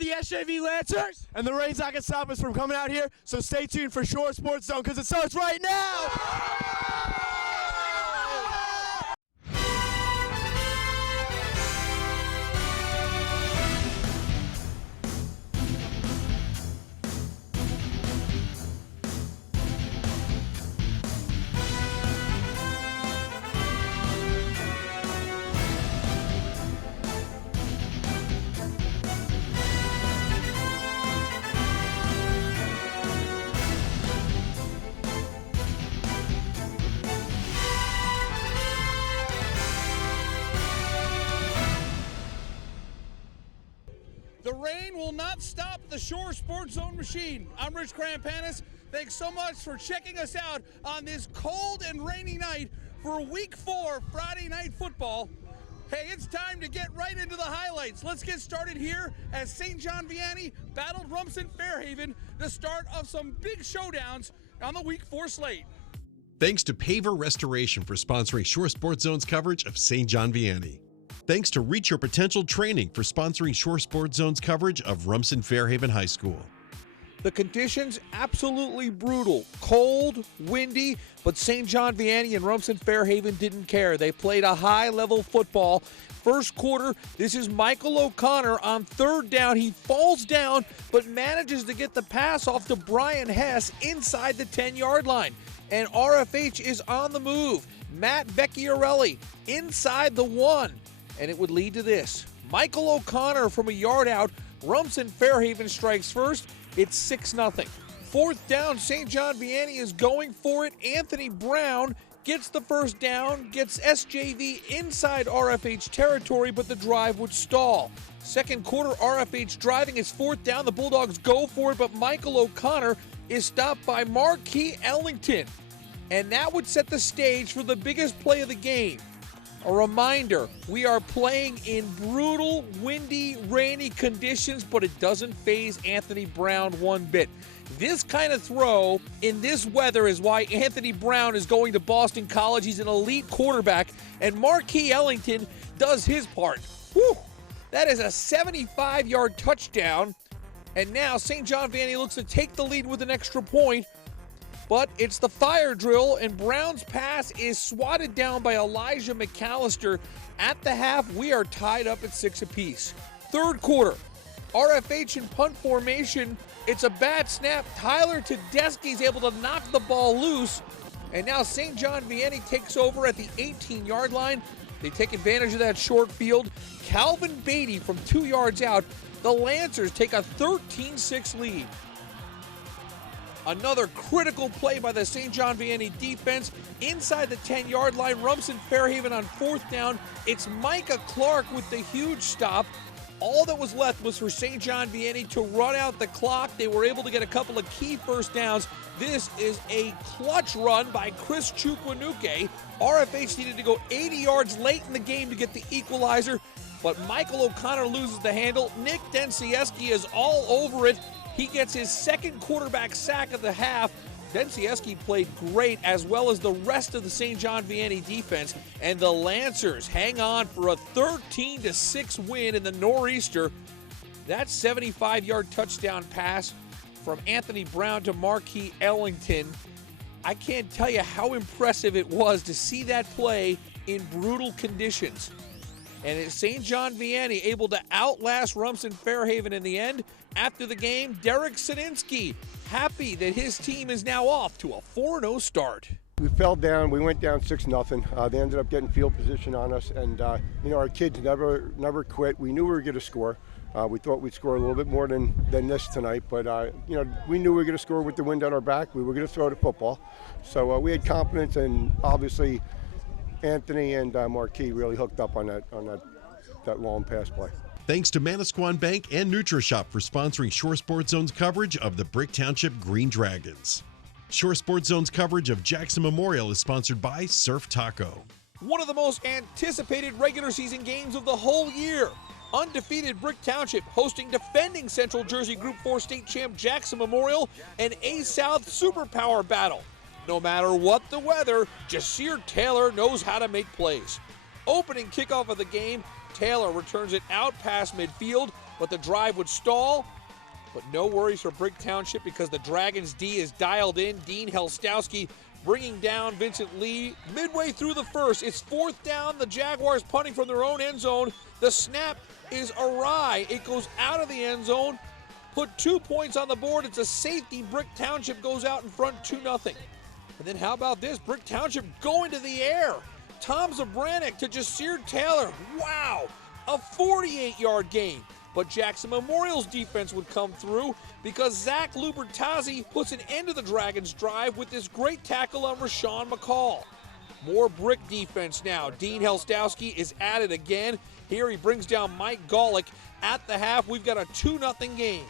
the SJV Lancers. And the rain's not going to stop us from coming out here, so stay tuned for Shore Sports Zone because it starts right now! The rain will not stop the Shore Sports Zone machine. I'm Rich Krampanis. Thanks so much for checking us out on this cold and rainy night for Week 4 Friday Night Football. Hey, it's time to get right into the highlights. Let's get started here as St. John Vianney battled Rumson-Fair, the start of some big showdowns on the Week 4 slate. Thanks to Paver Restoration for sponsoring Shore Sports Zone's coverage of St. John Vianney. Thanks to Reach Your Potential Training for sponsoring Shore Sports Zone's coverage of Rumson-Fair High School. The conditions absolutely brutal. Cold, windy, but St. John Vianney and Rumson-Fair didn't care. They played a high-level football. First quarter, this is Michael O'Connor on third down. He falls down, but manages to get the pass off to Brian Hess inside the 10-yard line. And RFH is on the move. Matt Vecchiarelli inside the 1. And it would lead to this. Michael O'Connor from a yard out. Rumson-Fair strikes first. It's 6-0. Fourth down, St. John Vianney is going for it. Anthony Brown gets the first down, gets SJV inside RFH territory, but the drive would stall. Second quarter, RFH driving his fourth down. The Bulldogs go for it, but Michael O'Connor is stopped by Marquis Ellington. And that would set the stage for the biggest play of the game. A reminder, we are playing in brutal, windy, rainy conditions, but it doesn't faze Anthony Brown one bit. This kind of throw in this weather is why Anthony Brown is going to Boston College. He's an elite quarterback, and Marquis Ellington does his part. Whew! That is a 75-yard touchdown, and now St. John Vianney looks to take the lead with an extra point. But it's the fire drill, and Brown's pass is swatted down by Elijah McAllister. At the half, we are tied up at 6 apiece. Third quarter, RFH in punt formation. It's a bad snap. Tyler Tedeschi is able to knock the ball loose. And now St. John Vianney takes over at the 18-yard line. They take advantage of that short field. Calvin Beatty from 2 yards out. The Lancers take a 13-6 lead. Another critical play by the St. John Vianney defense. Inside the 10-yard line, Rumson-Fair on fourth down. It's Micah Clark with the huge stop. All that was left was for St. John Vianney to run out the clock. They were able to get a couple of key first downs. This is a clutch run by Chris Chukwanuke. RFH needed to go 80 yards late in the game to get the equalizer, but Michael O'Connor loses the handle. Nick Densiewski is all over it. He gets his second quarterback sack of the half. Densiewski played great, as well as the rest of the St. John Vianney defense. And the Lancers hang on for a 13-6 win in the Nor'easter. That 75-yard touchdown pass from Anthony Brown to Marquis Ellington. I can't tell you how impressive it was to see that play in brutal conditions. And it's St. John Vianney able to outlast Rumson-Fair in the end. After the game, Derek Sadinsky happy that his team is now off to a 4-0 start. We fell down. We went down 6-0. They ended up getting field position on us, and our kids never quit. We knew we were going to score. We thought we'd score a little bit more than this tonight, but we knew we were going to score with the wind at our back. We were going to throw the football, so we had confidence, and obviously Anthony and Marquis really hooked up on that long pass play. Thanks to Manasquan Bank and NutriShop for sponsoring Shore Sports Zone's coverage of the Brick Township Green Dragons. Shore Sports Zone's coverage of Jackson Memorial is sponsored by Surf Taco. One of the most anticipated regular season games of the whole year. Undefeated Brick Township hosting defending Central Jersey Group 4 state champ Jackson Memorial and A-South Superpower battle. No matter what the weather, Jasir Taylor knows how to make plays. Opening kickoff of the game, Taylor returns it out past midfield. but the drive would stall. But no worries for Brick Township because the Dragons' D is dialed in. Dean Helstowski bringing down Vincent Lee midway through the first. It's 4th down. The Jaguars punting from their own end zone. The snap is awry. It goes out of the end zone. Put 2 points on the board. It's a safety. Brick Township goes out in front 2-0. And then how about this? Brick Township going to the air. Tom Zabranik to Jasir Taylor. Wow, a 48-yard gain. But Jackson Memorial's defense would come through because Zach Lubertazzi puts an end to the Dragons' drive with this great tackle on Rashawn McCall. More Brick defense now. Dean Helstowski is at it again. Here he brings down Mike Golick. At the half, we've got a 2-0 game.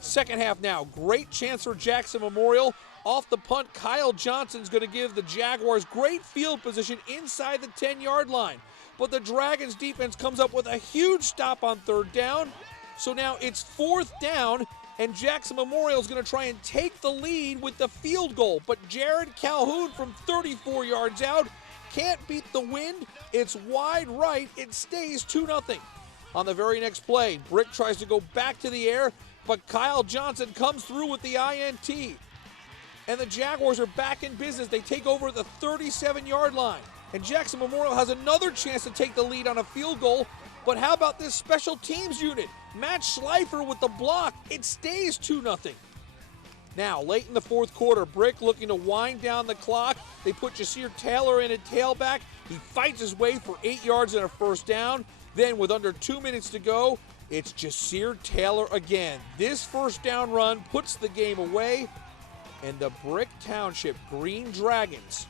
Second half now. Great chance for Jackson Memorial. Off the punt, Kyle Johnson's going to give the Jaguars great field position inside the 10-yard line. But the Dragons defense comes up with a huge stop on 3rd down. So now it's 4th down, and Jackson Memorial is going to try and take the lead with the field goal. But Jared Calhoun from 34 yards out can't beat the wind. It's wide right. It stays 2-0. On the very next play, Brick tries to go back to the air, but Kyle Johnson comes through with the INT. And the Jaguars are back in business. They take over at the 37-yard line. And Jackson Memorial has another chance to take the lead on a field goal. But how about this special teams unit? Matt Schleifer with the block. It stays 2-0. Now, late in the 4th quarter, Brick looking to wind down the clock. They put Jasir Taylor in at tailback. He fights his way for 8 yards and a 1st down. Then, with under 2 minutes to go, it's Jasir Taylor again. This 1st down run puts the game away. And the Brick Township Green Dragons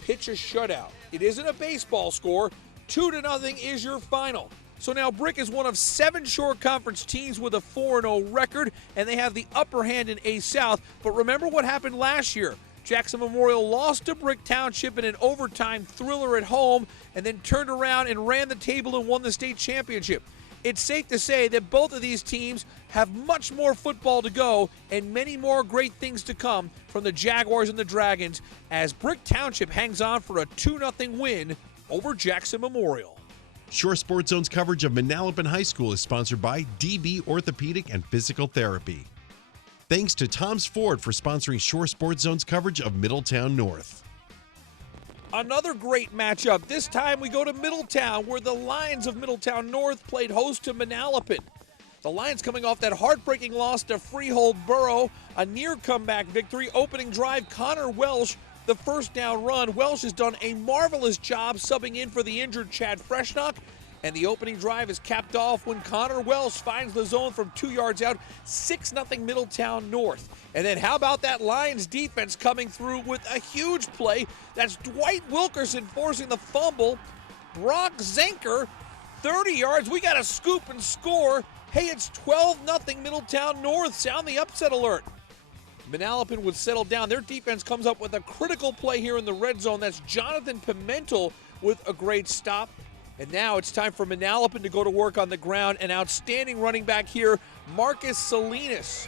pitch a shutout. It isn't a baseball score. 2-0 is your final. So now Brick is one of 7 Shore Conference teams with a 4-0 record, and they have the upper hand in A South. But remember what happened last year. Jackson Memorial lost to Brick Township in an overtime thriller at home, and then turned around and ran the table and won the state championship. It's safe to say that both of these teams have much more football to go and many more great things to come from the Jaguars and the Dragons as Brick Township hangs on for a 2-0 win over Jackson Memorial. Shore Sports Zone's coverage of Manalapan High School is sponsored by DB Orthopedic and Physical Therapy. Thanks to Tom's Ford for sponsoring Shore Sports Zone's coverage of Middletown North. Another great matchup. This time we go to Middletown, where the Lions of Middletown North played host to Manalapan. The Lions coming off that heartbreaking loss to Freehold Borough, a near comeback victory. Opening drive, Connor Welsh, the 1st down run. Welsh has done a marvelous job subbing in for the injured Chad Freshnock. And the opening drive is capped off when Connor Welsh finds the zone from 2 yards out, 6-0 Middletown North. And then how about that Lions defense coming through with a huge play? That's Dwight Wilkerson forcing the fumble. Brock Zenker, 30 yards. We got a scoop and score. Hey, it's 12-0 Middletown North. Sound the upset alert. Manalapan would settle down. Their defense comes up with a critical play here in the red zone. That's Jonathan Pimentel with a great stop. And now it's time for Manalapan to go to work on the ground. An outstanding running back here, Marcus Salinas.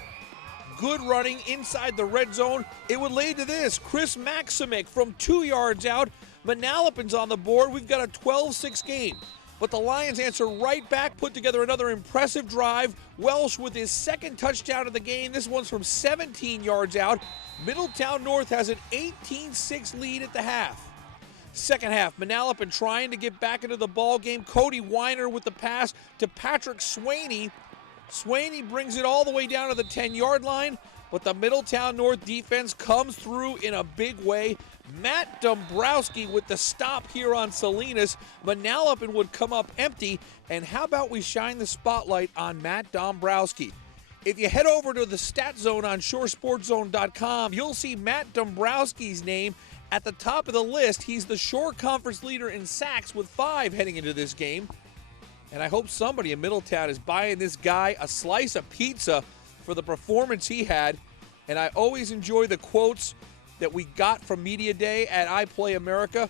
Good running inside the red zone. It would lead to this. Chris Maximic from 2 yards out. Manalapan's on the board. We've got a 12-6 game. But the Lions answer right back, put together another impressive drive. Welsh with his 2nd touchdown of the game. This one's from 17 yards out. Middletown North has an 18-6 lead at the half. Second half, Manalapan trying to get back into the ball game. Cody Weiner with the pass to Patrick Swaney. Swaney brings it all the way down to the 10-yard line, but the Middletown North defense comes through in a big way. Matt Dombrowski with the stop here on Salinas. Manalapan would come up empty, and how about we shine the spotlight on Matt Dombrowski? If you head over to the stat zone on shoresportszone.com, you'll see Matt Dombrowski's name at the top of the list. He's the Shore Conference leader in sacks with 5 heading into this game. And I hope somebody in Middletown is buying this guy a slice of pizza for the performance he had. And I always enjoy the quotes that we got from Media Day at I Play America.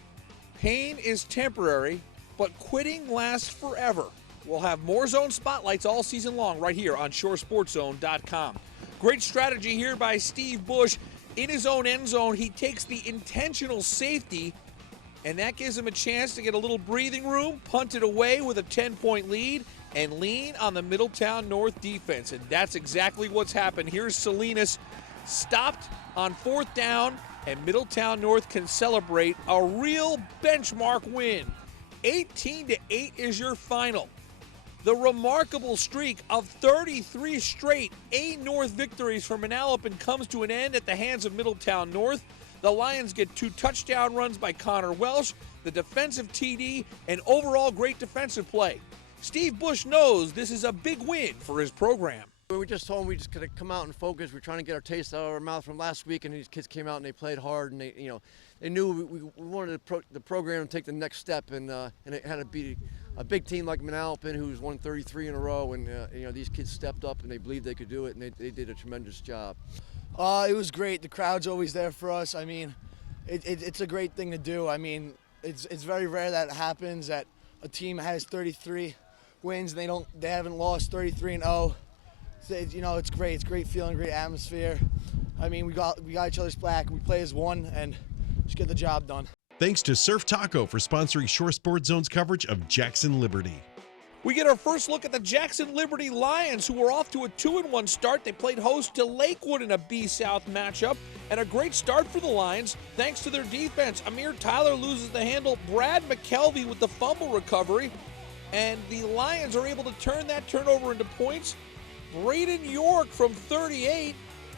Pain is temporary, but quitting lasts forever. We'll have more zone spotlights all season long right here on shoresportszone.com. Great strategy here by Steve Bush. In his own end zone, he takes the intentional safety, and that gives him a chance to get a little breathing room, punt it away with a 10-point lead, and lean on the Middletown North defense, and that's exactly what's happened. Here's Salinas, stopped on 4th down, and Middletown North can celebrate a real benchmark win. 18-8 is your final. The remarkable streak of 33 straight A-North victories for Manalapan comes to an end at the hands of Middletown North. The Lions get 2 touchdown runs by Connor Welsh, the defensive TD, and overall great defensive play. Steve Bush knows this is a big win for his program. We just told them we just gotta come out and focus. We're trying to get our taste out of our mouth from last week, and these kids came out and they played hard, and they knew we wanted the program to take the next step, and it had to be a big team like Manalapan, who's won 33 in a row, and these kids stepped up and they believed they could do it, and they did a tremendous job. It was great. The crowd's always there for us. I mean, it's a great thing to do. I mean, it's very rare that it happens that a team has 33 wins and they haven't lost 33-0. It's great. It's a great feeling, great atmosphere. I mean, we got each other's back. We play as one and just get the job done. Thanks to Surf Taco for sponsoring Shore Sports Zone's coverage of Jackson Liberty. We get our first look at the Jackson Liberty Lions, who were off to a 2-1 start. They played host to Lakewood in a B-South matchup, and a great start for the Lions thanks to their defense. Amir Tyler loses the handle. Brad McKelvey with the fumble recovery, and the Lions are able to turn that turnover into points. Braden York from 38.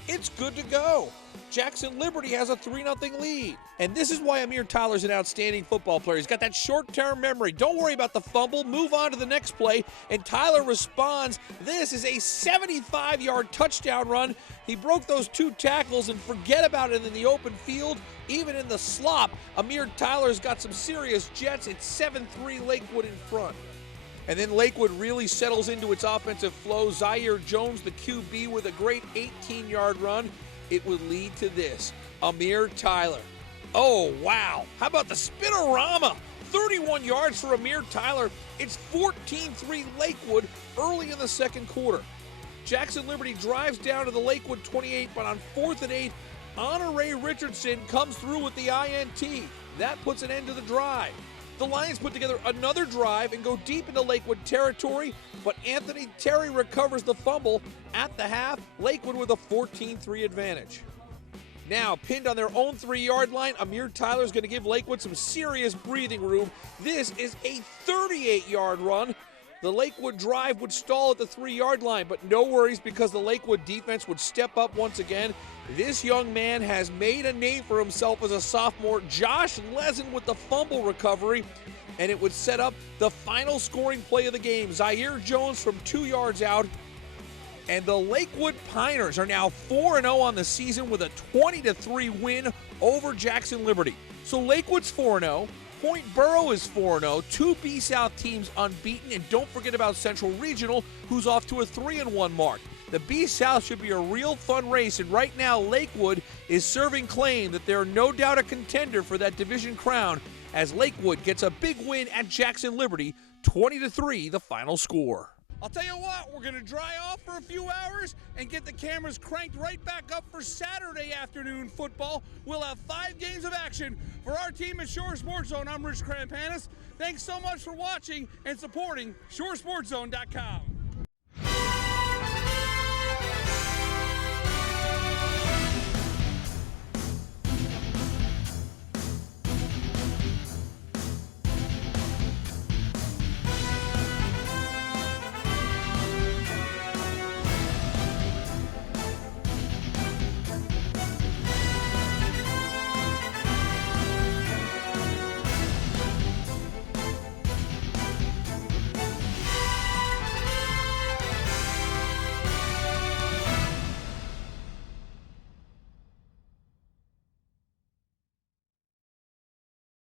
It's good to go. Jackson Liberty has a 3-0 lead. And this is why Amir Tyler's an outstanding football player. He's got that short-term memory. Don't worry about the fumble. Move on to the next play. And Tyler responds. This is a 75-yard touchdown run. He broke those 2 tackles, and forget about it in the open field. Even in the slop, Amir Tyler's got some serious jets. It's 7-3 Lakewood in front. And then Lakewood really settles into its offensive flow. Zaire Jones, the QB, with a great 18-yard run. It would lead to this. Amir Tyler. Oh, wow. How about the spinorama? 31 yards for Amir Tyler. It's 14-3 Lakewood early in the second quarter. Jackson Liberty drives down to the Lakewood 28, but on 4th and 8, Honore Richardson comes through with the INT. That puts an end to the drive. The Lions put together another drive and go deep into Lakewood territory, but Anthony Terry recovers the fumble at the half. Lakewood with a 14-3 advantage. Now, pinned on their own 3-yard line, Amir Tyler's going to give Lakewood some serious breathing room. This is a 38-yard run. The Lakewood drive would stall at the 3-yard line, but no worries because the Lakewood defense would step up once again. This young man has made a name for himself as a sophomore. Josh Lezen with the fumble recovery, and it would set up the final scoring play of the game. Zaire Jones from 2 yards out, and the Lakewood Piners are now 4-0 on the season with a 20-3 win over Jackson Liberty. So Lakewood's 4-0. Point Borough is 4-0, 2 B-South teams unbeaten, and don't forget about Central Regional, who's off to a 3-1 mark. The B-South should be a real fun race, and right now Lakewood is serving claim that they're no doubt a contender for that division crown as Lakewood gets a big win at Jackson Liberty, 20-3 the final score. I'll tell you what, we're going to dry off for a few hours and get the cameras cranked right back up for Saturday afternoon football. We'll have 5 games of action for our team at Shore Sports Zone. I'm Rich Krampanis. Thanks so much for watching and supporting ShoreSportsZone.com.